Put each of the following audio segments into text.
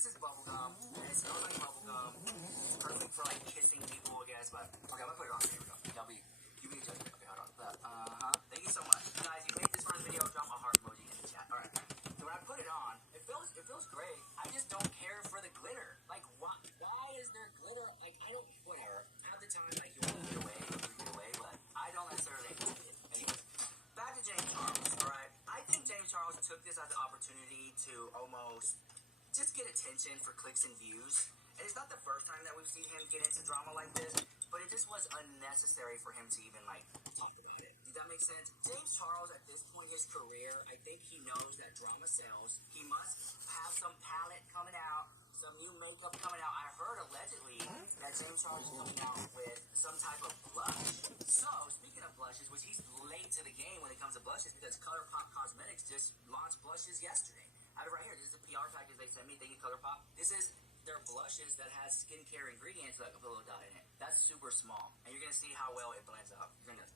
This is bubble gum, and it smells like bubble gum. It's perfect for like kissing people, I guess. But okay, I'm gonna put it on. Here we go. You be judging. Okay, hold on. Thank you so much, guys. You made this first video. Drop a heart emoji in the chat. All right. So when I put it on, it feels great. I just don't care for the glitter. Like, why is there glitter? Like, I don't. Whatever. Half the time, like you want to get away, but I don't necessarily like it. Anyways, back to James Charles. All right. I think James Charles took this as an opportunity to almost just get attention for clicks and views. And it's not the first time that we've seen him get into drama like this, but it just was unnecessary for him to even, like, talk about it. Does that make sense? James Charles, at this point in his career, I think he knows that drama sells. He must have some palette coming out, some new makeup coming out. I heard, allegedly, that James Charles is coming out with some type of blush. So, speaking of blushes, which he's late to the game when it comes to blushes, because ColourPop Cosmetics just launched blushes yesterday. I have it right here. This is a PR package they sent me. Thank you, ColourPop. This is their blushes that has skincare ingredients like a little dot in it. That's super small. And you're going to see how well it blends out. You're going to...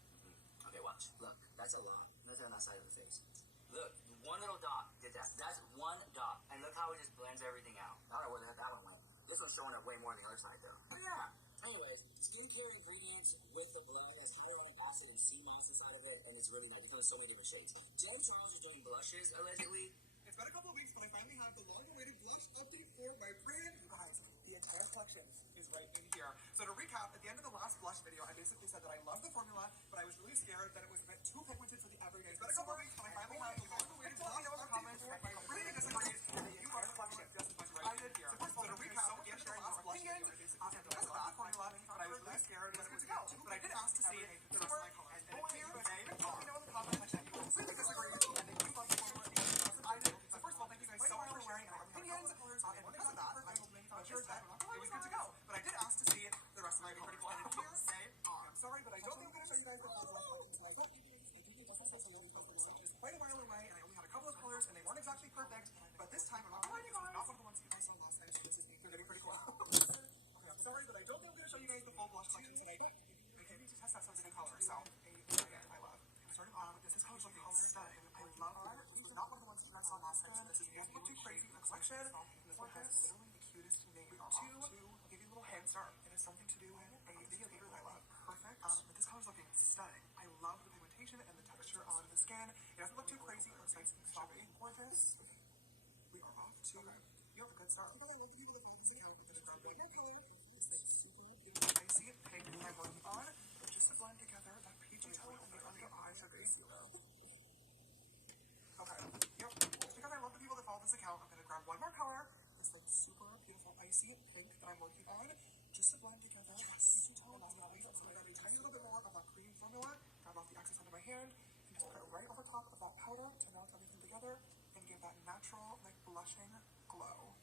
Okay, watch. Look, that's a lot. Look on that side of the face. Look, one little dot did that. That's one dot. And look how it just blends everything out. I don't know where the heck that one went. This one's showing up way more on the other side, though. But yeah. Anyways, skincare ingredients with the blood has hyaluronic acid and sea moss inside of it, and it's really nice. It comes in so many different shades. James Charles is doing blushes, allegedly. It's been a couple of weeks, but I finally have the long-awaited blush update for my brand. Guys, the entire collection is right in here. So to recap, at the end of the last blush video, I basically said that I love the formula, but I was really scared that it was a bit too pigmented for the everyday. It's been a couple of weeks, but I finally have the long-awaited blush comment. I really disagree that you are the collection just as much as I did here. So to recap, at the end of the last blush video, I basically said that I love the formula, but I was really scared that it was good to go. But I did ask to see the rest of my colors. And if you today, let me know in the comments that you really disagree and that you love the formula as I did. So first of all, thank you guys so much for sharing your opinions. And because of that, I assured that it was good to go. But I did ask to see the rest of my colors. And if you say, I'm sorry, but I don't think I'm going to show you guys the full blush collection tonight. But it's quite a while away, and I only had a couple of colors, and they weren't exactly perfect. But this time, I'm not going to use not one of the ones that you guys saw last time, so this is me. They're getting pretty cool. Okay, I'm sorry, but I don't think I'm going to show you guys the full blush collection tonight. We can test out some different colors, so I love. Starting off, this is called the color stunning. I love her. This was not one of the ones that you guys saw last time, so this is one look too crazy in the collection. And this one has literally the cutest name. We are off to give you a little hint. It has something to do with a video game that I love. Perfect. But this color's looking stunning. I love the pigmentation and the texture on the skin. It doesn't look too crazy. It looks nice and showy. Gorgeous. We are off to you have a good start. I love the people that follow this account. I'm going to grab one more color. This is super beautiful. I see it pink that I'm working on. Just to blend together that peachy tone and the under eyes are very zero. Okay. Yep. Just because I love the people that follow this account, I'm going to grab one more color. This like super beautiful icy pink that I'm working on. Just to blend together that peachy tone. And last but not least, I'm just going to grab a tiny little bit more of that cream formula. Grab off the excess under my hand. And just put it right over top of that powder to melt everything together and give that natural, like, blushing glow.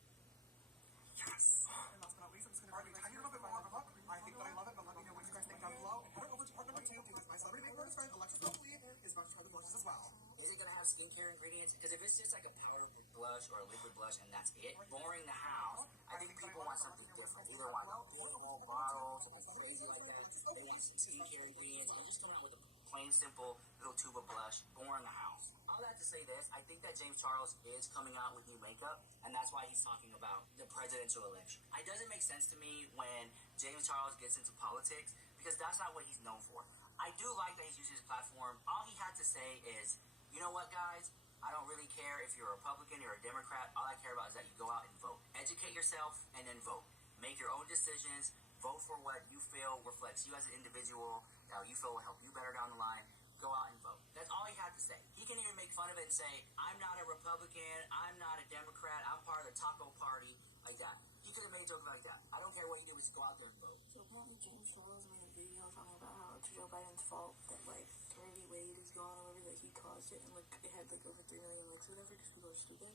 Yes! And last but not least, I'm just going to grab a tiny little bit more of a look. I think that I love it, but let me know what you guys think down below. And head over to part number 2 because my celebrity makeup artist friend, Alexis Mosley, is about to try the blushes as well. Is it going to have skincare ingredients? Because if it's just like a powder blush or a liquid blush and that's it, boring the house, I think people want something different. Either want a big old bottle, something crazy like that. They want some skincare ingredients and just coming out with a plain, simple little tube of blush, boring the house. All that to say this, I think that James Charles is coming out with new makeup, and that's why he's talking about the presidential election. It doesn't make sense to me when James Charles gets into politics, because that's not what he's known for. I do like that he's using his platform. All he had to say is, you know what, guys? I don't really care if you're a Republican or a Democrat. All I care about is that you go out and vote. Educate yourself and then vote. Make your own decisions. Vote for what you feel reflects you as an individual, that you feel will help you better down the line. Go out and vote. That's all he had to say. He can even make fun of it and say, I'm not a Republican, I'm not a Democrat, I'm part of the taco party, like that. He could have made a joke like that. I don't care what he did, was go out there and vote. So apparently James Charles made a video talking about how it's Joe Biden's fault that like Roe Wade is gone or whatever, that he caused it, and like it had like over 3 million likes or whatever because people are stupid.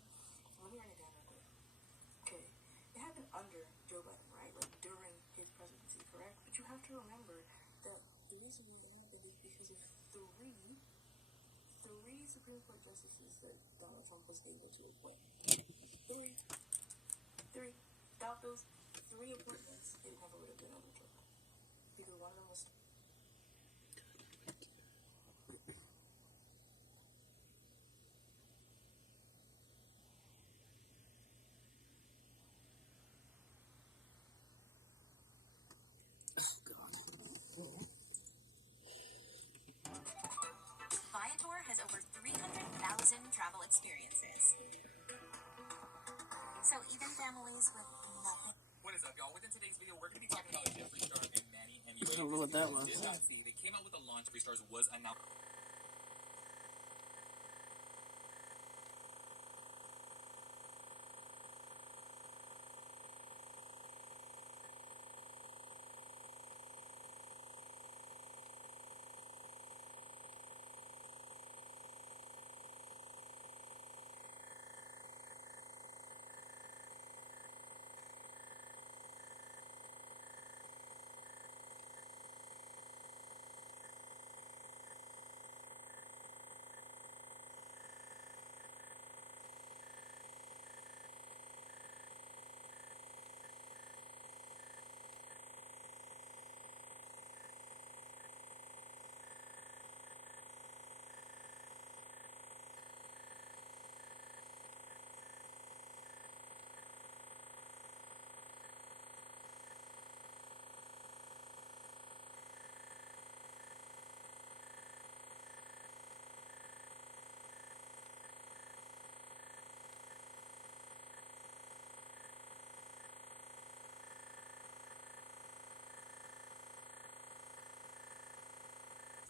Let me write it down real quick. Okay. It happened under Joe Biden, right? Like during his presidency, correct? But you have to remember that the reason it happened is because of three Supreme Court justices that Donald Trump was able to appoint. Three. Without those 3 appointments, it never would have been overturned. Because one of them was travel experiences. So even families with nothing. What is up, y'all? Within today's video, we're going to be talking about Jeffree Star and Manny and I don't know what that was. Did not see. They came out with a launch. Jeffree Star's was announced.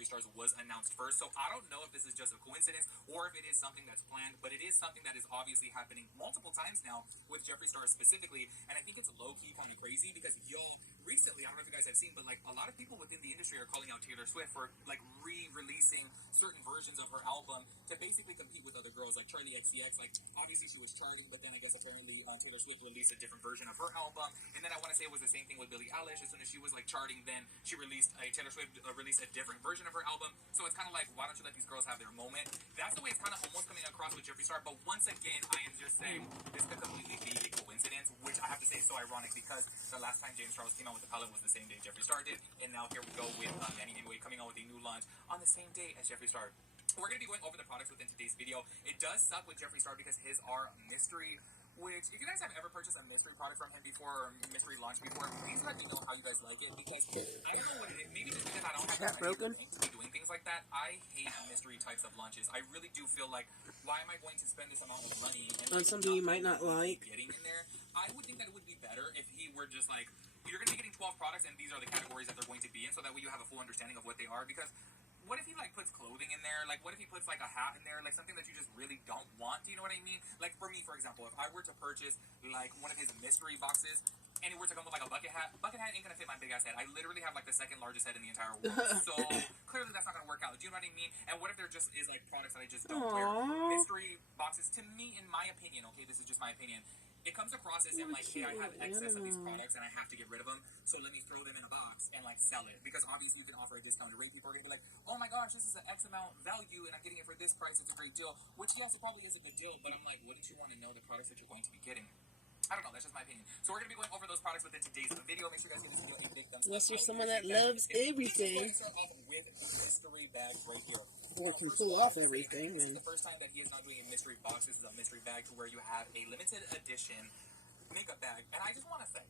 Stars was announced first, so I don't know if this is just a coincidence or if it is something that's planned, but it is something that is obviously happening multiple times now with Jeffree Star specifically, and I think it's low-key kind of crazy because y'all, recently, I don't know if you guys have seen, but like a lot of people within the industry are calling out Taylor Swift for like re-releasing certain versions of her album to basically compete with other girls like Charli XCX. Like obviously she was charting, but then I guess apparently Taylor Swift released a different version of her album, and then I want to say it was the same thing with Billie Eilish. As soon as she was like charting, then she released Taylor Swift released a different version of her album. So it's kind of like, why don't you let these girls have their moment? That's the way it's kind of almost coming across with Jeffree Star. But once again, I am just saying this could completely be a coincidence, which I have to say is so ironic because the last time James Charles came out with the palette was the same day Jeffree Star did, and now here we go with Manny coming out with a new launch on the same day as Jeffree Star. We're going to be going over the products within today's video. It does suck with Jeffree Star because his are mystery, which, if you guys have ever purchased a mystery product from him before or mystery launch before, please let me know how you guys like it because I don't know what it is. Maybe just because I don't have broken to be doing things like that. I hate mystery types of launches. I really do feel like, why am I going to spend this amount of money and on something you might not like? Getting in there, I would think that it would be better if he were just like, you're going to be getting 12 products and these are the categories that they're going to be in, so that way you have a full understanding of what they are. Because what if he like puts clothing in there? Like what if he puts like a hat in there? Like something that you just really don't want? Do you know what I mean? Like for me, for example, if I were to purchase like one of his mystery boxes and it were to come with like a bucket hat ain't gonna fit my big ass head. I literally have like the second largest head in the entire world. So clearly that's not gonna work out. Do you know what I mean? And what if there just is like products that I just don't wear? Mystery boxes, to me, in my opinion, okay, this is just my opinion, it comes across as in like, hey, I have excess of these products and I have to get rid of them, so let me throw them in a box and like sell it. Because obviously you can offer a discounted rate. People are gonna be like, oh my gosh, this is an X amount value and I'm getting it for this price, it's a great deal. Which yes, it probably is a good deal, but I'm like, wouldn't you want to know the products that you're going to be getting? I don't know, that's just my opinion. So we're going to be going over those products within today's video. Make sure you guys give this video a big thumbs up. Unless you're someone that loves everything. Let's start off with the mystery bag right here. Or can pull off everything. This is the first time that he is not doing a mystery box. This is a mystery bag to where you have a limited edition makeup bag. And I just want to say,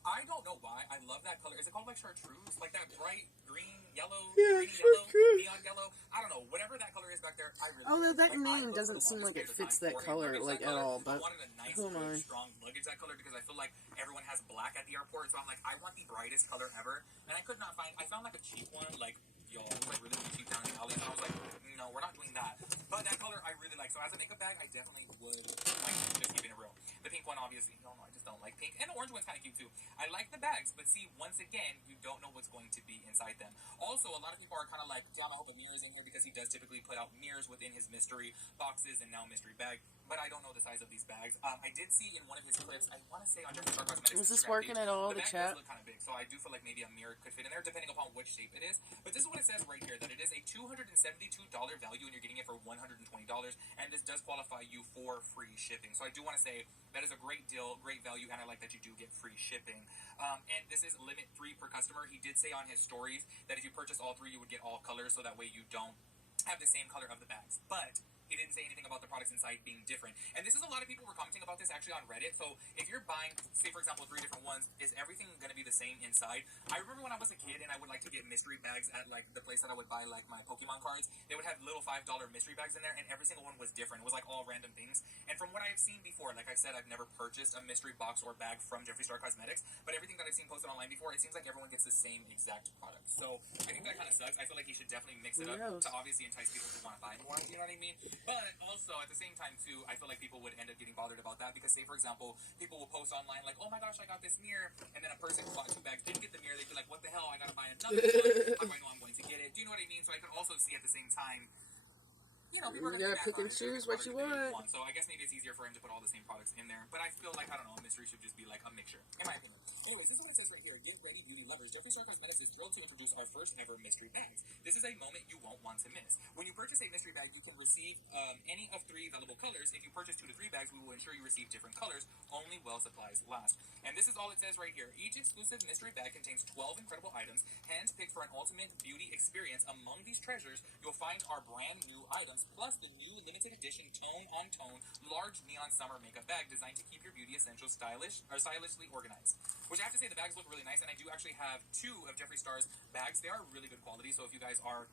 I don't know why I love that color. Is it called like chartreuse? Like that bright green, yellow, yeah, green, yellow, neon yellow? I don't know. Whatever that color is back there, I really although that like, name doesn't seem like it fits that color like at all, but I wanted a nice, good, strong luggage that color because I feel like everyone has black at the airport, so I'm like, I want the brightest color ever. And I could not find, I found like a cheap one, like, y'all, it was like really cheap down in Cali, and I was like, no, we're not doing that. But that color I really like, so as a makeup bag, I definitely would like just keeping it real. The pink one, obviously, y'all know I just don't like pink. And the orange one's kind of cute too. I like the bags, but see, once again, you don't know what's going to be inside them. Also, a lot of people are kind of like, damn, I hope a mirror is in here because he does typically put out mirrors within his mystery boxes and now mystery bag. But I don't know the size of these bags. I did see in one of his clips, I want to say on Jeffree Star Cosmetics. Is this working at all, the chat? The bag does look kind of big, so I do feel like maybe a mirror could fit in there, depending upon which shape it is. But this is what it says right here, that it is a $272 value, and you're getting it for $120. And this does qualify you for free shipping. So I do want to say that is a great deal, great value, and I like that you do get free shipping. And this is limit 3 per customer. He did say on his stories that if you purchase all 3, you would get all colors, so that way you don't have the same color of the bags. But he didn't say anything about the products inside being different. And this is a lot of people were commenting about about this actually on Reddit. So if you're buying, say for example, 3 different ones, is everything going to be the same inside? I remember when I was a kid and I would like to get mystery bags at like the place that I would buy like my Pokemon cards. They would have little $5 mystery bags in there, and every single one was different. It was like all random things. And from what I've seen before, like I said, I've never purchased a mystery box or bag from Jeffree Star Cosmetics, but everything that I've seen posted online before, it seems like everyone gets the same exact product. So I think that kind of sucks. I feel like he should definitely mix it up to obviously entice people to want to buy more. You know what I mean? But also at the same time too, I feel like people would end up getting bothered about that because, say for example, people will post online like, oh my gosh, I got this mirror, and then a person who bought 2 bags didn't get the mirror. They'd be like, what the hell? I gotta buy another one. How do I know I'm going to get it? Do you know what I mean? So I could also see at the same time, you know, people are You gotta pick and choose what you want. So I guess maybe it's easier for him to put all the same products in there. But I feel like, I don't know, a mystery should just be like a mixture, in my opinion. Anyways, this is what it says right here. Get ready, beauty lovers. Jeffree Star Cosmetics is thrilled to introduce our first ever mystery bags. This is a moment you won't want to miss. When you purchase a mystery bag, you can receive any of 3 available colors. If you purchase 2 to 3 bags, we will ensure you receive different colors, only while supplies last. And this is all it says right here. Each exclusive mystery bag contains 12 incredible items, handpicked for an ultimate beauty experience. Among these treasures, you'll find our brand new items, plus the new limited edition tone-on-tone large neon summer makeup bag designed to keep your beauty essentials stylishly organized. Which I have to say, the bags look really nice, and I do actually have 2 of Jeffree Star's bags. They are really good quality, so if you guys are,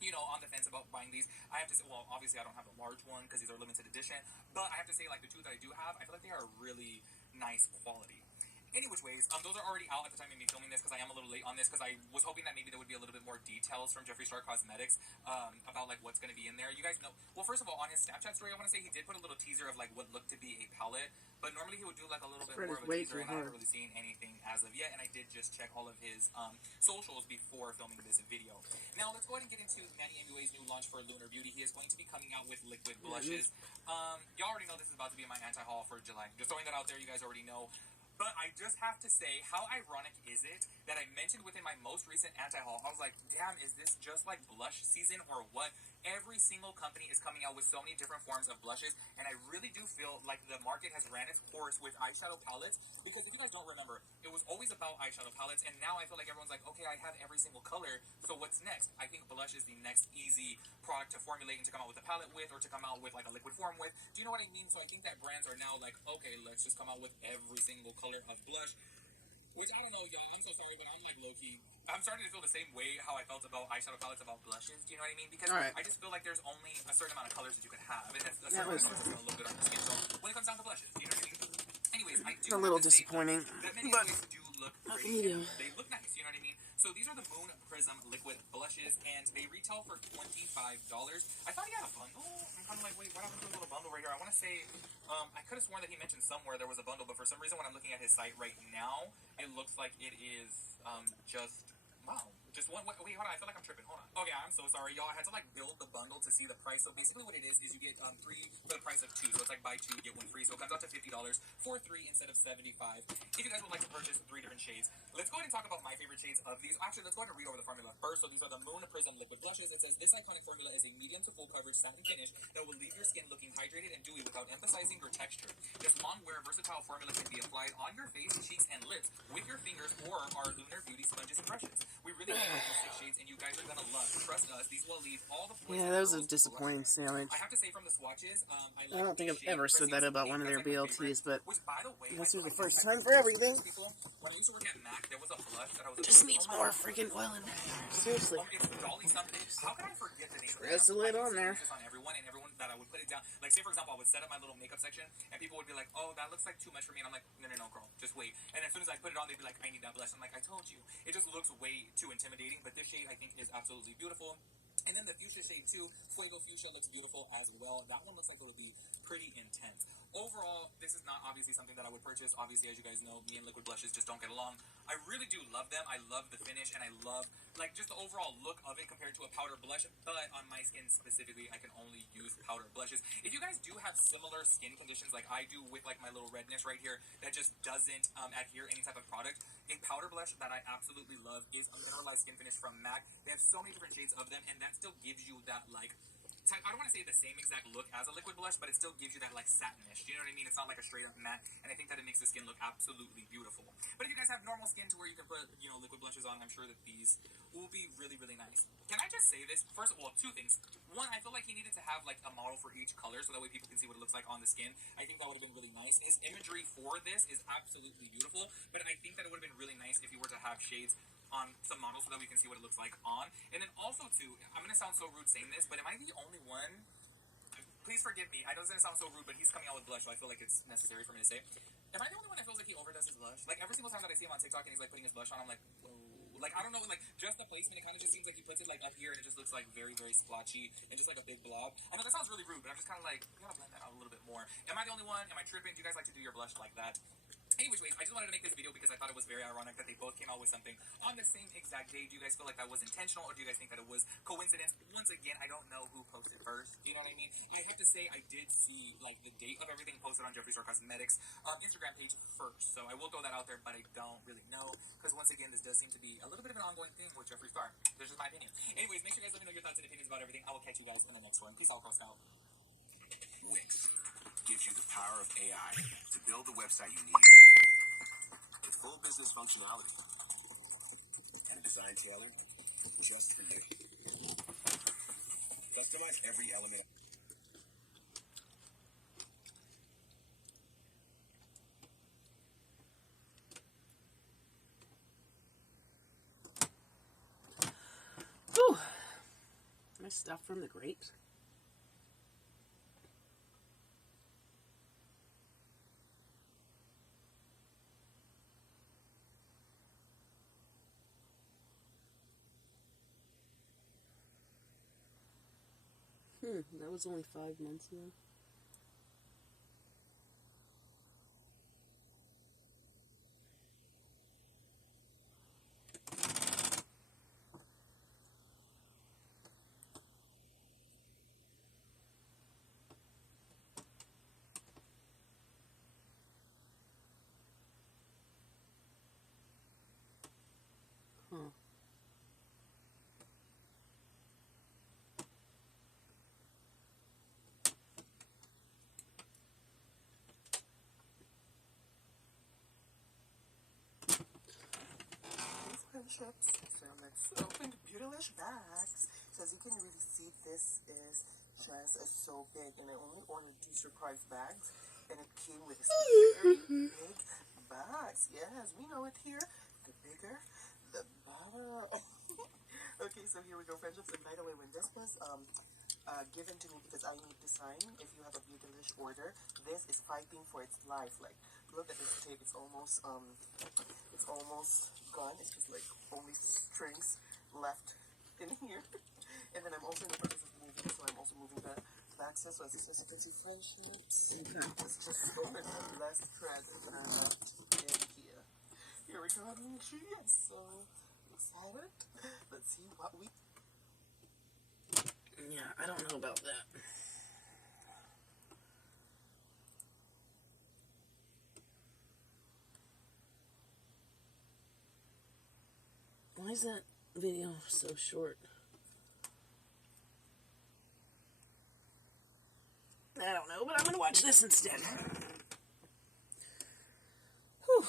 you know, on the fence about buying these, I have to say, well, obviously I don't have the large one because these are limited edition, but I have to say, like, the 2 that I do have, I feel like they are really nice quality. Any which ways, those are already out at the time of me filming this because I am a little late on this because I was hoping that maybe there would be a little bit more details from Jeffree Star Cosmetics about like what's going to be in there. You guys know, well, first of all, on his Snapchat story, I want to say he did put a little teaser of like what looked to be a palette, but normally he would do like a little bit more of a teaser, and I haven't really seen anything as of yet, and I did just check all of his socials before filming this video. Now, let's go ahead and get into Manny MUA's new launch for Lunar Beauty. He is going to be coming out with liquid blushes. Y'all already know this is about to be my anti-haul for July. Just throwing that out there, you guys already know. But I just have to say, how ironic is it that I mentioned within my most recent anti-haul, I was like, damn, is this just like blush season or what? Every single company is coming out with so many different forms of blushes, and I really do feel like the market has ran its course with eyeshadow palettes, because if you guys don't remember, it was always about eyeshadow palettes, and now I feel like everyone's like, okay, I have every single color, so what's next? I think blush is the next easy product to formulate and to come out with a palette with, or to come out with like a liquid form with. Do you know what I mean? So I think that brands are now like, okay, let's just come out with every single color of blush. Which, I don't know, guys, I'm so sorry, but I'm like low-key, I'm starting to feel the same way how I felt about eyeshadow palettes about blushes, do you know what I mean? Because I just feel like there's only a certain amount of colors that you can have, and that's a certain amount of colors that's going to look good on the skin. So when it comes down to blushes, you know what I mean? Anyways, I do a little disappointing, that many but do look pretty. They look nice, you know what I mean? So these are the Moon Prism liquid blushes, and they retail for $25. I thought he had a bundle. I'm kind of like, wait, what happened to a little bundle right here? I want to say, I could have sworn that he mentioned somewhere there was a bundle, but for some reason when I'm looking at his site right now, it looks like it is just, wow. Just one, wait, hold on, I feel like I'm tripping, hold on. Okay, I'm so sorry, y'all. I had to, like, build the bundle to see the price. So basically what it is you get 3 for the price of 2. So it's like buy 2, get 1 free. So it comes out to $50 for 3 instead of $75. If you guys would like to purchase 3 different shades, let's go ahead and talk about my favorite shades of these. Actually, let's go ahead and read over the formula first. So these are the Moon Prism liquid blushes. It says, this iconic formula is a medium to full coverage satin finish that will leave your skin looking hydrated and dewy without emphasizing your texture. This long-wear versatile formula can be applied on your face, cheeks, and lips with your fingers or our Lunar Beauty sponges and brushes. We really like these 6 shades, and you guys are gonna love. Trust us, these will leave all the points. yeah, that was a disappointing sandwich. I have to say, from the swatches, I don't think I've ever said that about one of their BLTs, but which, by the way, this is the first time for everything. When I used to work at MAC, there was a blush that I was Just needs more freaking oil in there. Seriously. It's Dolly something. How can I forget the name of it? Press the lid on there. On everyone, and everyone that I would put it down. Like, say for example, I would set up my little makeup section, and people would be like, "Oh, that looks like too much for me," and I'm like, "No, girl, just wait." And as soon as I put it on, they'd be like, "I need that blush." I'm like, "I told you." It just looks way too intimidating, but this shade I think is absolutely beautiful. And then the fuchsia shade too, Fuego Fuchsia, looks beautiful as well. That one looks like it would be pretty intense. Overall, this is not obviously something that I would purchase. Obviously, as you guys know, me and liquid blushes just don't get along. I really do love them. I love the finish, and I love like just the overall look of it compared to a powder blush. But on my skin specifically, I can only use powder blushes. If you guys do have similar skin conditions like I do with like my little redness right here that just doesn't adhere any type of product, a powder blush that I absolutely love is a mineralized skin finish from MAC. They have so many different shades of them, and that still gives you that like I don't want to say the same exact look as a liquid blush, but it still gives you that like satinish. Do you know what I mean? It's not like a straight up matte, and I think that it makes the skin look absolutely beautiful. But if you guys have normal skin to where you can put, you know, liquid blushes on, I'm sure that these will be really, really nice. Can I just say this? First of all, two things. One, I feel like he needed to have like a model for each color so that way people can see what it looks like on the skin. I think that would have been really nice. His imagery for this is absolutely beautiful, but I think that it would have been really nice if he were to have shades on some models so that we can see what it looks like on. And then also too, I'm gonna sound so rude saying this, but am I the only one? Please forgive me. I know it's gonna sound so rude, but he's coming out with blush, so I feel like it's necessary for me to say. Am I the only one that feels like he overdoes his blush? Like every single time that I see him on TikTok and he's like putting his blush on, I'm like, whoa. Like I don't know, like just the placement, it kind of just seems like he puts it like up here and it just looks like very, very splotchy and just like a big blob. I know that sounds really rude, but I'm just kind of like, you gotta blend that out a little bit more. Am I the only one? Am I tripping? Do you guys like to do your blush like that? Anyways, I just wanted to make this video because I thought it was very ironic that they both came out with something on the same exact day. Do you guys feel like that was intentional, or do you guys think that it was coincidence? Once again, I don't know who posted first. Do you know what I mean? I have to say I did see like the date of everything posted on Jeffree Star Cosmetics Instagram page first, so I will throw that out there, but I don't really know because once again, this does seem to be a little bit of an ongoing thing with Jeffree Star. That's just my opinion. Anyways, make sure you guys let me know your thoughts and opinions about everything. I will catch you guys in the next one. Peace out, crossed out. Wix gives you the power of AI to build the website you need. With full business functionality and a design tailored just for you. Customize every element. Ooh. My stuff from the grate. That was only 5 months ago. Huh. Friendships. So let's open Beautylish bags. So as you can really see, this is just so big, and I only ordered 2 surprise bags, and it came with very big bags. Yes, we know it here. The bigger, the better. Okay, so here we go, friendships. And by the way, when this was given to me because I need to sign, if you have a Beautylish order, this is fighting for its life. Like, look at this tape. It's almost gone. It's just like only strings left in here. And then I'm also in the process of moving, so I'm also moving the access. So as you can see, friendships. It's just so much less thread left in here. Here we go. She is so excited. Let's see what we. Yeah, I don't know about that. Why is that video so short? I don't know, but I'm gonna watch this instead. Whew.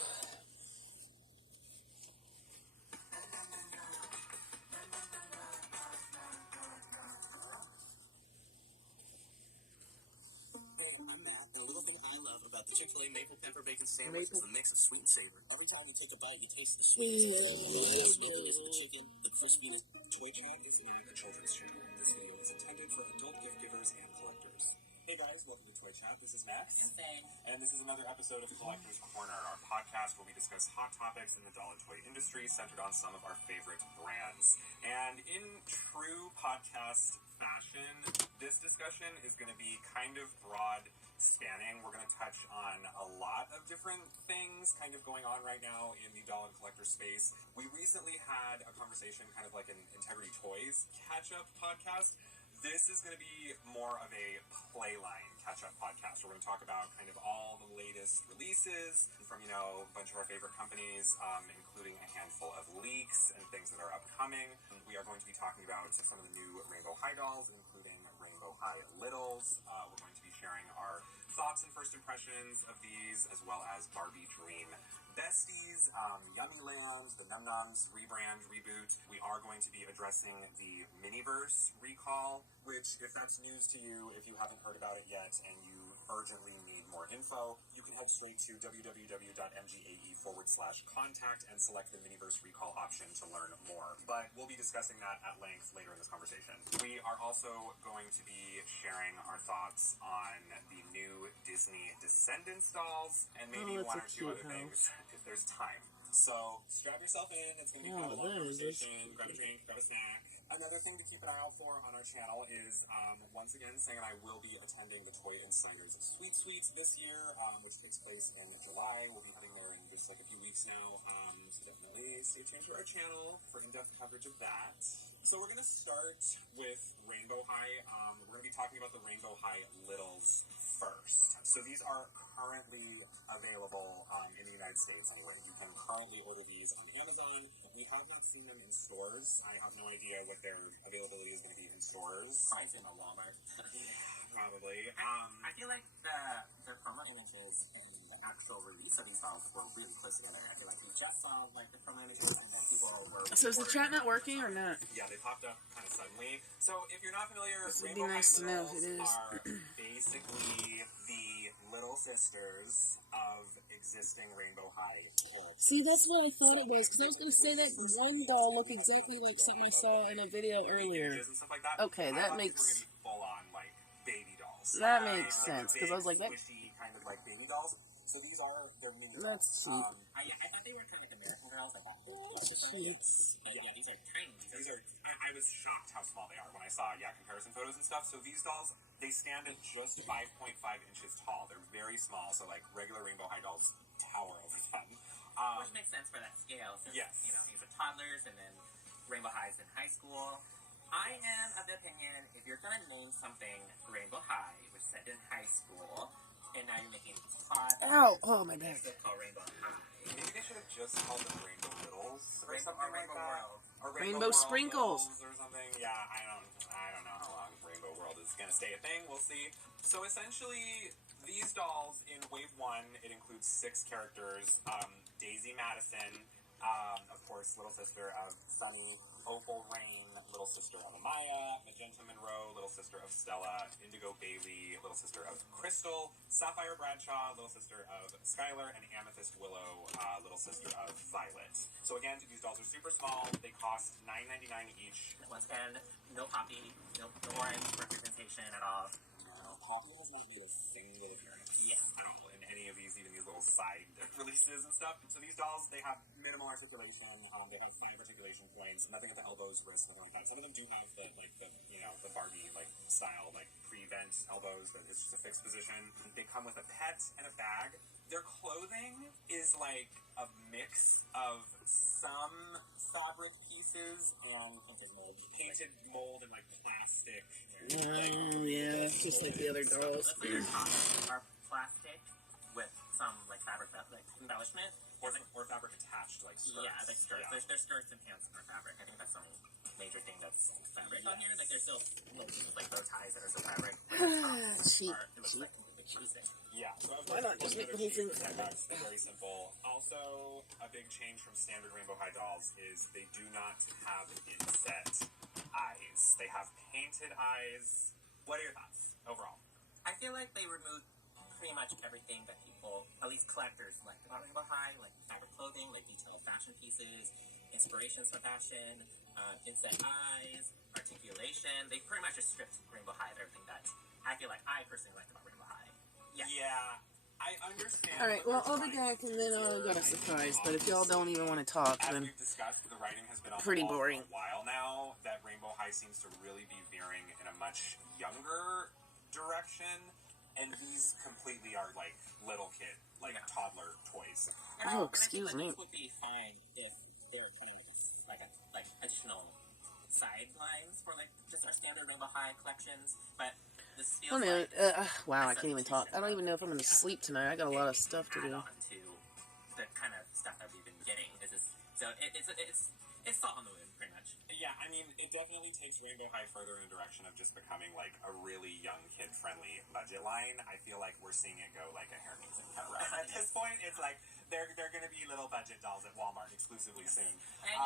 Hey, I'm Matt, and a little thing I love about the Chick-fil-A maple pepper bacon sandwich is the mix of sweet and savory. Every time you take a bite, you taste the sweetness, the smokiness of the chicken, the crispiness. Toy Chat is not a children's channel. This video is intended for adult gift givers and collectors. Hey guys, welcome to Toy Chat. This is Max. And Fane. And this is another episode of Collector's Corner, our podcast where we discuss hot topics in the doll and toy industry centered on some of our favorite brands. And in true podcast fashion, this discussion is going to be kind of broad spanning. We're going to touch on a lot of different things kind of going on right now in the doll and collector space. We recently had a conversation kind of like an Integrity Toys catch-up podcast. This is going to be more of a Playline catch-up podcast. We're going to talk about kind of all the latest releases from, a bunch of our favorite companies, including a handful of leaks and things that are upcoming. We are going to be talking about some of the new Rainbow High dolls, including Rainbow Rainbow High Littles. We're going to be sharing our thoughts and first impressions of these, as well as Barbie Dream Besties, Yummy Lambs, the Num Noms rebrand, reboot. We are going to be addressing the Miniverse recall, which, if that's news to you, if you haven't heard about it yet and you urgently need more info, you can head straight to www.mgae/contact and select the Miniverse recall option to learn more. But we'll be discussing that at length later in this conversation. We are also going to be sharing our thoughts on the new Disney Descendants dolls and maybe one or two other things if there's time. So strap yourself in. It's going to be kind of a long conversation. Grab a drink, grab a snack. Another thing to keep an eye out for on our channel is, once again, Sang and I will be attending the Toy Insiders Sweet Sweets this year, which takes place in July. We'll be heading there in just like a few weeks now, so definitely stay tuned to our channel for in-depth coverage of that. So we're going to start with Rainbow High. We're going to be talking about the Rainbow High Littles first. So these are currently available in the United States anyway. You can currently order these on Amazon. We have not seen them in stores. I have no idea what their availability is going to be in stores. Price in a Walmart. Probably. I feel like their promo images and the actual release of these dolls were really close together. I feel like we just saw like the promo images and then people were. So is the chat not working or not? Yeah, they popped up kind of suddenly. So if you're not familiar, This would be Rainbow nice to High know if it is. are basically the little sisters of existing Rainbow High characters. See, that's what I thought it was, because I was going to say that one doll looked exactly like something I saw in a video earlier. Images and stuff like that. Okay, I that thought these makes... were gonna be full-on, like, baby dolls. That makes sense, because I was like, that... Squishy, kind of like baby dolls. So these are their mini dolls. That's sweet. I thought they were kind of American girls. I thought. But yeah, these are tiny. These are. I was shocked how small they are when I saw comparison photos and stuff. So these dolls, they stand at just 5.5 inches tall. They're very small. So like regular Rainbow High dolls tower over them. Which makes sense for that scale. Since, yes. You know, these are toddlers, and then Rainbow High's in high school. I am of the opinion if you're gonna name something Rainbow High, which is set in high school, and now you're making toddlers. Ow! Oh, my neck. It's called Rainbow High. Maybe they should have just called them Rainbow Littles or Rainbow, something or Rainbow like that. World. Or Rainbow World Sprinkles. Littles or something. Yeah, I don't know how long Rainbow World is gonna stay a thing. We'll see. So essentially, these dolls in Wave 1, it includes 6 characters. Daisy Madison, of course, little sister of Sunny. Opal Rain, little sister of Amaya. Magenta Monroe, little sister of Stella. Indigo Bailey, little sister of Crystal. Sapphire Bradshaw, little sister of Skylar. And Amethyst Willow, little sister of Violet. So again, these dolls are super small. They cost $9.99 each. Once again, no Poppy, no orange representation at all. No, Poppy has not made a single appearance. Yeah. In any of these, even these little side releases and stuff. So these dolls, they have minimal articulation. They have 5 articulation points. Nothing at the elbows, wrists, nothing like that. Some of them do have the Barbie style prevent elbows. That it's just a fixed position. They come with a pet and a bag. Their clothing is like a mix of some fabric pieces and painted mold and like plastic. Oh, yeah, just like the other dolls. Their tops are plastic with some fabric embellishment. Or fabric attached, like skirts. Yeah, like skirts. Yeah. There's skirts and pants are fabric. I think that's the only major thing that's fabric on here. Like there's still bow ties that are still fabric. Cheap. It looks like completely plastic. Yeah. So Why not just make the whole thing fabric? Very simple. Also, a big change from standard Rainbow High dolls is they do not have inset eyes. They have painted eyes. What are your thoughts overall? I feel like they removed pretty much everything that people, at least collectors, like about Rainbow High, like fabric clothing, like detailed fashion pieces, inspirations for fashion, inset eyes, articulation. They pretty much just stripped Rainbow High of everything that I feel like I personally like about Rainbow High. Yeah, I understand. Alright, well, I'll be back and then I'll got a surprise, but if y'all don't even want to talk, As then we've discussed, the writing has been on pretty the wall boring. for a while now. That Rainbow High seems to really be veering in a much younger direction, and these completely are like little kid, toddler toys. Oh, excuse me. This would be fine if they're kind of like additional sidelines for just our standard Rainbow High collections, but this feels wow, I can't even talk. I don't even know if I'm going to sleep tonight. I got a lot of stuff to do. On to the kind of stuff that we've been getting. So it's It's salt on the wound, pretty much. Yeah, I mean, it definitely takes Rainbow High further in a direction of just becoming, like, a really young, kid-friendly budget line. I feel like we're seeing it go, like, a hair music kind of route. At this point, it's like, they're going to be little budget dolls at Walmart exclusively soon. And,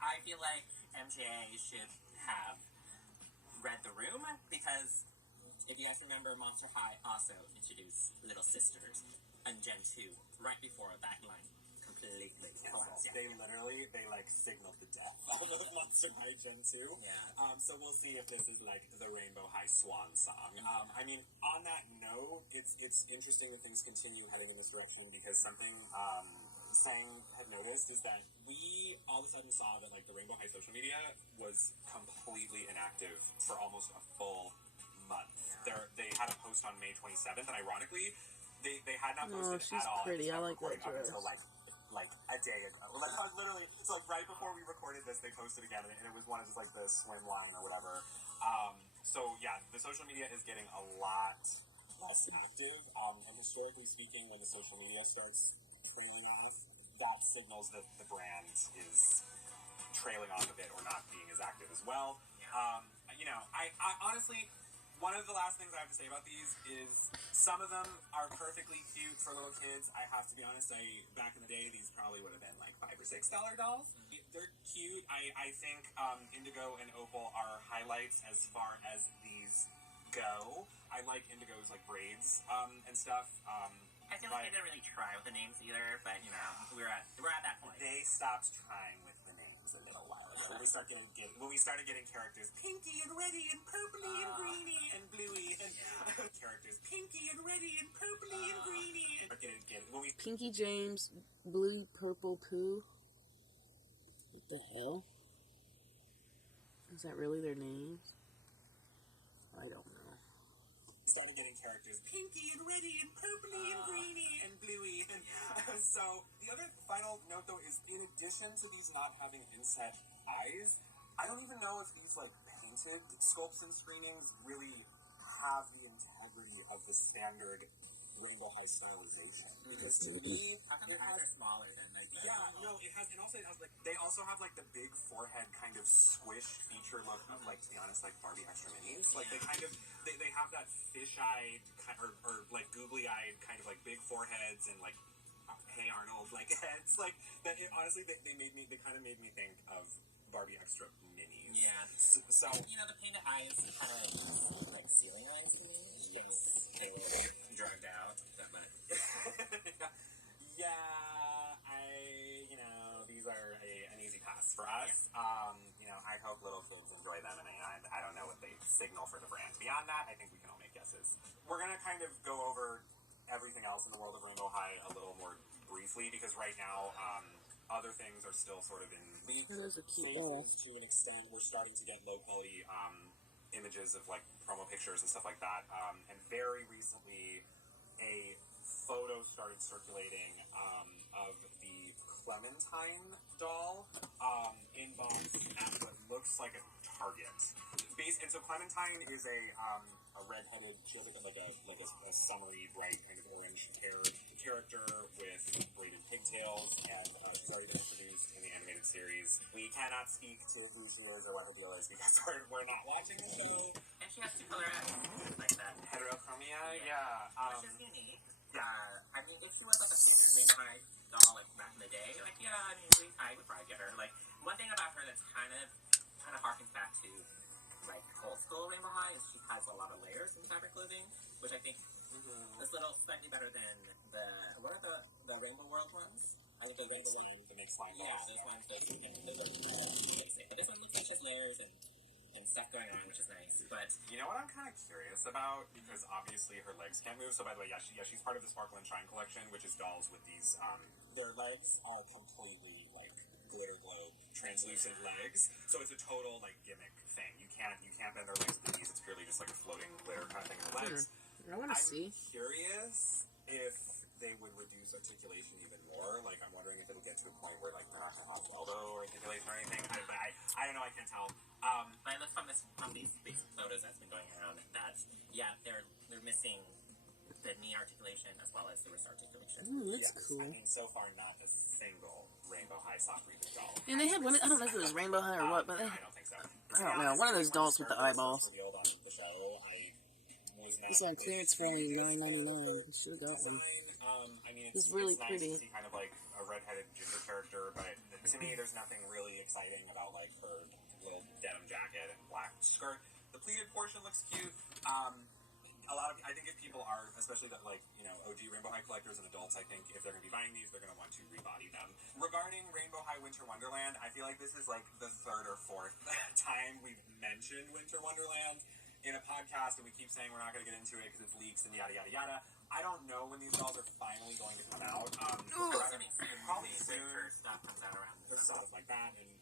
I feel like MTA should have read the room, because if you guys remember, Monster High also introduced Little Sisters in Gen 2, right before that line completely collapsed. They literally, like, signaled the death of Monster High Gen 2. Yeah. So we'll see if this is, like, the Rainbow High swan song. I mean, on that note, it's interesting that things continue heading in this direction, because something, Sang had noticed is that we all of a sudden saw that, like, the Rainbow High social media was completely inactive for almost a full month. They had a post on May 27th, and ironically, they had not posted she's at all. pretty. I like that up dress. until, like a day ago. Like, I was literally, so like right before we recorded this, they posted again, and it was one of just like the swim line or whatever. So yeah, the social media is getting a lot less active. And historically speaking, when the social media starts trailing off, that signals that the brand is trailing off a bit or not being as active as well. I honestly, one of the last things I have to say about these is some of them are perfectly cute for little kids. I have to be honest, back in the day, these probably would have been like $5 or $6 dolls. They're cute. I think Indigo and Opal are highlights as far as these go. I like Indigo's like braids and stuff. I feel like they didn't really try with the names either, but we're at that point. They stopped trying with the names a little while ago. When we started getting characters pinky and reddy and purpley and greeny and bluey and characters pinky and reddy and purpley and greeny. Pinky James, Blue Purple Pooh. What the hell? Is that really their names? I don't know. Started getting characters pinky and reddy and purpley and greeny and bluey and so the other final note though is, in addition to these not having inset eyes, I don't even know if these like painted sculpts and screenings really have the integrity of the standard Rainbow High stylization, because to me How come their eyes are smaller than the it has, and also it has like, they also have like the big forehead kind of squished feature look of, like, to be honest, like Barbie Extra Minis. Like they kind of they have that fish-eyed or like googly-eyed kind of like big foreheads and like Hey Arnold like heads. Like that. Honestly, they kind of made me think of Barbie Extra Minis. Yeah. So the painted eyes kind of like ceiling eyes to me. Yes. They were drugged out. These are an easy pass for us. I hope little kids enjoy them, and I don't know what they signal for the brand. Beyond that, I think we can all make guesses. We're going to kind of go over everything else in the world of Rainbow High a little more briefly, because right now, other things are still sort of in Those are cute phases to an extent. We're starting to get low-quality images of, like, promo pictures and stuff like that. And very recently, a photo started circulating of the Clementine doll in box at what looks like a Target. And so Clementine is a redheaded, she has like a summery, bright kind of orange hair character with braided pigtails, and she's already been introduced in the animated series. We cannot speak to who she is or what her deal is because we're not watching the show. And she has two color eyes like that. Heterochromia, Which is unique. I mean, if she was like a standard Rainbow High doll like back in the day, like I would probably get her. Like one thing about her that's kind of harkens back to like old school Rainbow High is she has a lot of layers in fabric clothing, which I think is a little slightly better than the Rainbow World ones. I look at the mix line. Yeah, those ones. Those are but this one looks like just layers and stuff going on, which is nice. But you know what I'm kind of curious about, because obviously her legs can't move. So by the way, she's part of the Sparkle and Shine collection, which is dolls with these their legs are completely like glitter glow translucent legs. So it's a total like gimmick thing. You can't bend their legs with these. It's purely just like a floating glitter kind of thing in the legs. I want to see. I'm curious if they would reduce articulation even more. Like, I'm wondering if it'll get to a point where like they're not gonna have elbow or articulation or anything. I don't know. I can't tell. But I look from these basic photos that's been going around that they're missing the knee articulation as well as the wrist articulation. That's cool. I mean, so far, not a single Rainbow High soft reboot doll. And they had one, I don't know if it was Rainbow High or what, but they, I don't think so. I don't know, one of those dolls with the eyeballs. Revealed on the show, I was It's on clearance for only $9.99. Should have got one. I mean, It's really nice pretty. to see kind of like a redheaded ginger character, but to me, there's nothing really exciting about like her little denim jacket and black skirt. The pleated portion looks cute. I think if people are, especially that like, you know, OG Rainbow High collectors and adults, I think if they're going to be buying these, they're going to want to rebody them. Regarding Rainbow High Winter Wonderland, I feel like this is like the third or fourth time we've mentioned Winter Wonderland in a podcast, and we keep saying we're not going to get into it because it's leaks and yada yada yada. I don't know when these dolls are finally going to come out. Probably soon. Stuff comes out around There's stuff like that, and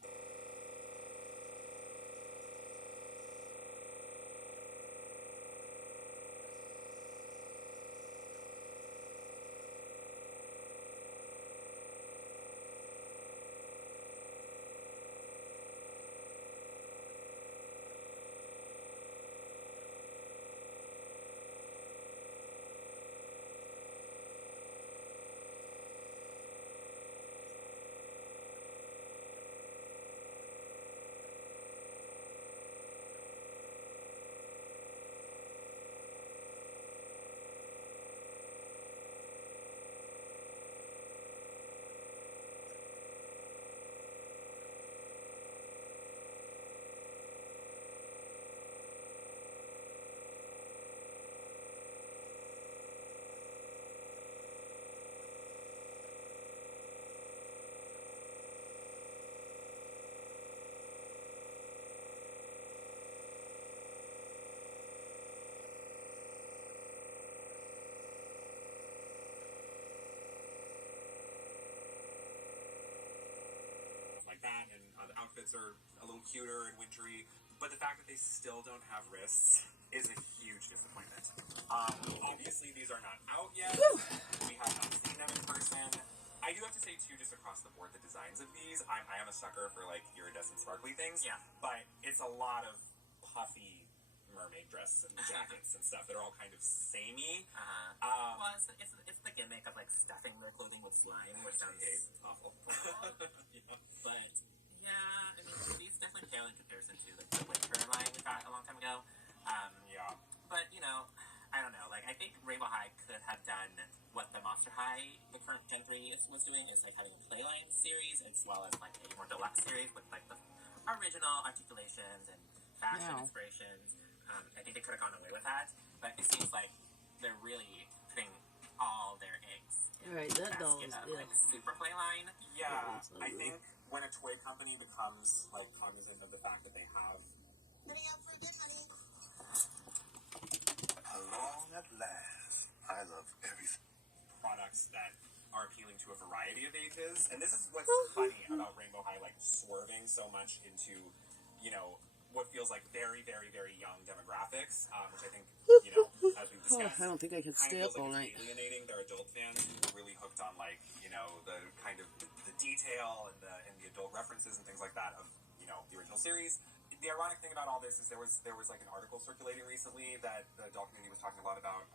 like that, and the outfits are a little cuter and wintry, but the fact that they still don't have wrists is a huge disappointment. Obviously, these are not out yet. We have not seen them in person. I do have to say, too, just across the board, the designs of these, I am a sucker for, like, iridescent sparkly things. Yeah. But it's a lot of puffy mermaid dresses and jackets and stuff that are all kind of samey. Well, it's the gimmick of like stuffing their clothing with slime, which sounds awful. But yeah, I mean, these definitely pale in comparison to like the winter line we got a long time ago. Yeah. But you know, I don't know. Like, I think Rainbow High could have done what the Monster High, the current Gen 3 was doing, is like having a Playline series as well as like a more deluxe series with like the original articulations and fashion inspirations. I think they could have gone away with that, but it seems like they're really putting all their eggs in Right, the that doll basket is of good. like super Playline. Yeah, I think when a toy company becomes like cognizant of the fact that they have Ready up for a bit, honey. Along at last. I love everything. products that are appealing to a variety of ages, and this is what's funny about Rainbow High, like swerving so much into, you know, what feels like very, very, very young demographics, which I think, you know, as we've discussed, I don't think I could stay kind up of all feels night. like it's alienating their adult fans who are really hooked on, like, you know, the kind of the detail and the adult references and things like that of, you know, the original series. The ironic thing about all this is there was like an article circulating recently that the adult community was talking a lot about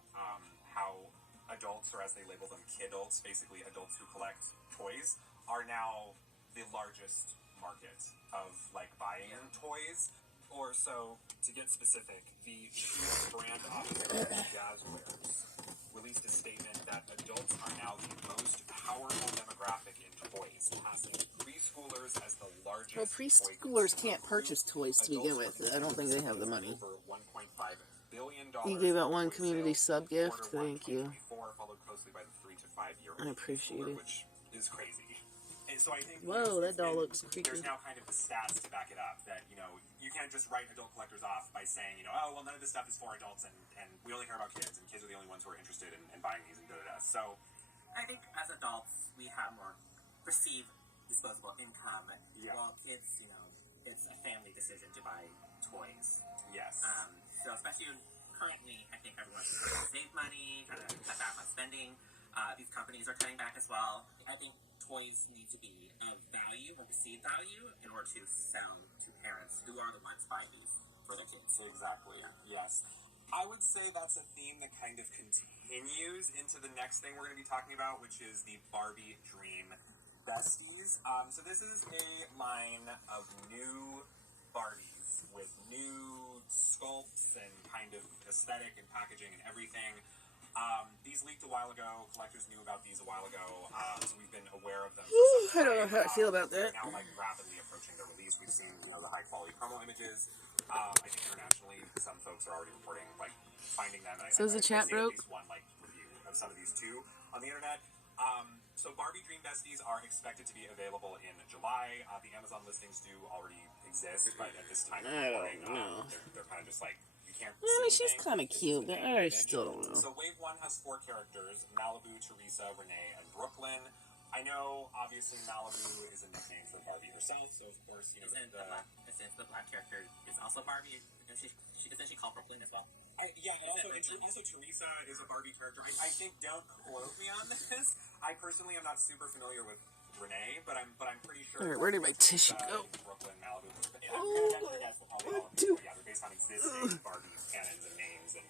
how adults, or as they label them, kidults, basically adults who collect toys, are now the largest market of like buying toys. Or so, to get specific, the chief brand officer of Jazzwares released a statement that adults are now the most powerful demographic in toys, passing preschoolers as the largest. Well, preschoolers can't purchase toys to begin with. I don't think they have the money. Over $1.5 billion. You gave out one community sub gift. Thank you. Followed closely by the 3 to 5 year old. I appreciate it. Which is crazy. And so I think Whoa, that doll looks creepy. there's now kind of the stats to back it up that, you know, you can't just write adult collectors off by saying, you know, oh, well, none of this stuff is for adults and we only care about kids and kids are the only ones who are interested in buying these and da-da-da. So I think as adults, we have more perceived disposable income. Yeah. While kids, you know, it's a family decision to buy toys. yes. So especially currently, I think everyone's trying to save money, trying to cut back on spending. These companies are cutting back as well. I think toys need to be of value or perceived value in order to sell to parents who are the ones buying these for their kids. Exactly. Yes. I would say that's a theme that kind of continues into the next thing we're going to be talking about, which is the Barbie Dream Besties. So this is a line of new Barbies with new sculpts and kind of aesthetic and packaging and everything. These leaked a while ago. Collectors knew about these a while ago, so we've been aware of them. I don't know how I feel about that. Now, like, rapidly approaching their release, we've seen, you know, the high quality promo images. I think internationally, some folks are already reporting, like, finding them. And So is the chat broke? At least one, like, review of some of these too on the internet. So Barbie Dream Besties are expected to be available in July. The Amazon listings do already exist, but at this time, I don't know. they're kind of just like, you can't. I mean, she's kind of cute, but I still don't know. So Wave 1 has 4 characters: Malibu, Teresa, Renee, and Brooklyn. I know, obviously, Malibu is a nickname for Barbie herself, so of course, you know, Isn't the black character is also Barbie? And isn't she called Brooklyn as well? Yeah, and also Teresa is a Barbie character. I think, don't quote me on this. I personally am not super familiar with Renee, but I'm pretty sure. Alright, where did my tissue go? Brooklyn, Malibu. Dude. Yeah, they're based on existing Barbie canons and names and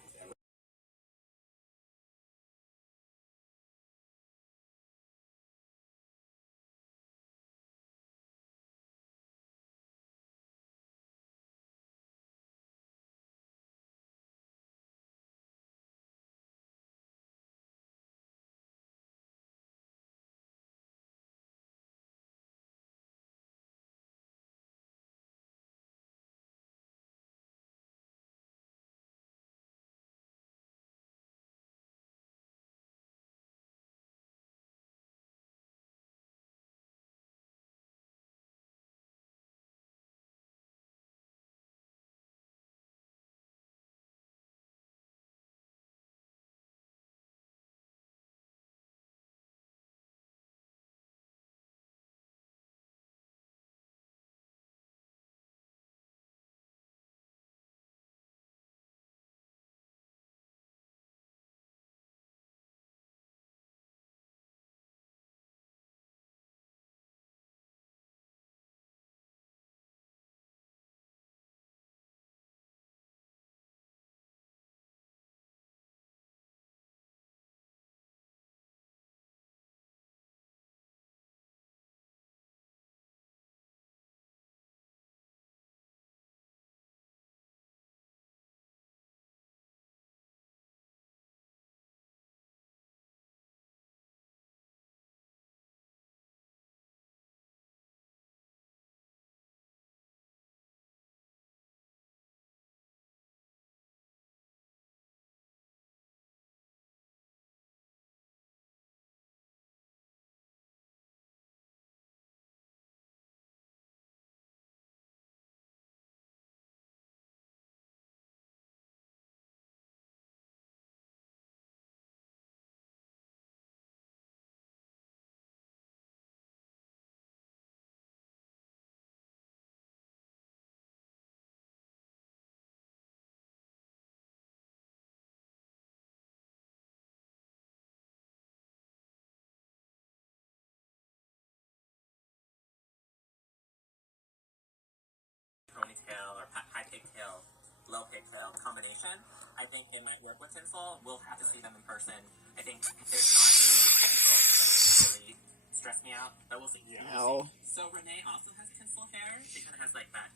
ponytail or high pigtail, low pigtail combination. I think it might work with tinsel. We'll have to see them in person. I think there's not any tinsel that really stress me out, but we'll see. Yeah. No. So Renee also has tinsel hair. She kind of has like that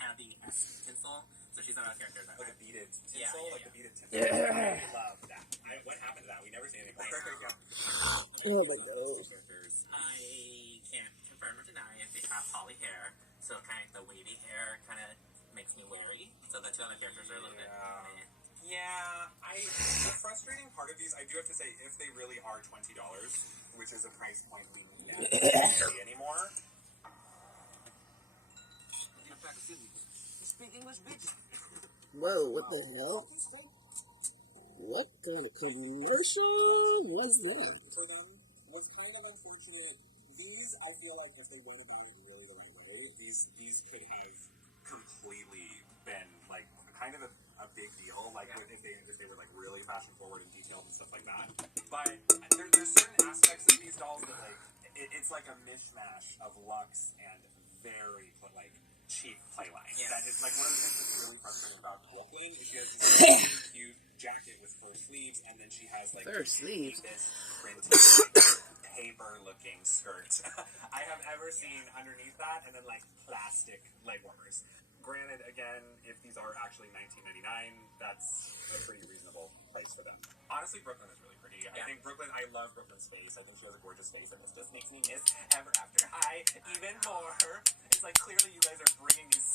heavy tinsel. So she's another character that like a beaded tinsel, Yeah. the beaded tinsel. Yeah. I love that. What happened to that? We never see anything like that. Oh my god. I can't confirm or deny if they have holly hair. So kind of the wavy hair kind of makes me wary. So the two other characters are a little bit. Yeah, the frustrating part of these, I do have to say, if they really are $20, which is a price point we never see anymore. Speak English, bitch. Bro, what the hell? What kind of commercial was that? For them, what's kind of unfortunate, these, I feel like if they went about it really the right way, these could have completely been, like, kind of a big deal, like, if they were, like, really fashion forward and detailed and stuff like that. But there's certain aspects of these dolls that, like, it's like a mishmash of luxe and very, cheap play lines. Yeah. That is, like, one of the things that's really frustrating about Brooklyn is she has these really cute and she has like Her sleeves. this printed like, paper-looking skirt I have ever seen underneath that, and then like plastic leg warmers. Granted, again, if these are actually $19.99, that's a pretty reasonable price for them. Honestly, Brooklyn is really pretty. I think Brooklyn, I love Brooklyn's face. I think she has a gorgeous face, and this just makes me miss Ever After High even more. It's like clearly you guys are bringing these